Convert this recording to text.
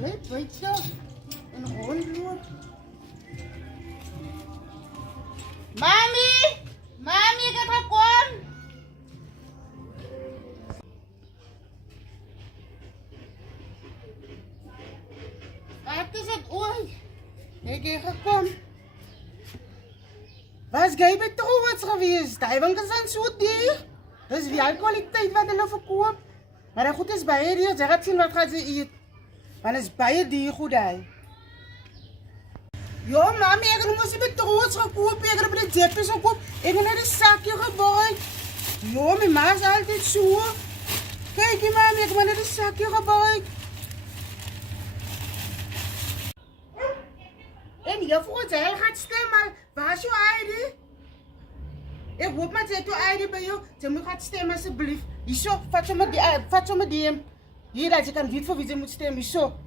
Net buite en rondloop. Mami! Mami, ek het gekom! Wat is het ooit? Ek het gekom. Was jy by trouwens geweest? Die winkels zijn so duur. Dis die kwaliteit wat hulle verkoop. Maar die goed is baie duur, jy gaat sien wat gaan sy eet. Want is baie duur goed hy. Ja, mami, ek het mos nie by trouwens gekoop, ek het by die Jeppies gekoop. Ek het net die sakje gebuik. Ja, my ma is altyd so. Kijk hier, mami, ek het net die sakje gebuik. En juffrou Jael gaat stem, maar waar is jou ID? Ik hoop maar dat jou ID bij jou. Ze moet gaan stemmen alsjeblieft. Hierzo, vat zo met die. Hier, dat je kan weten voor wie ze moet stemmen. Hierzo.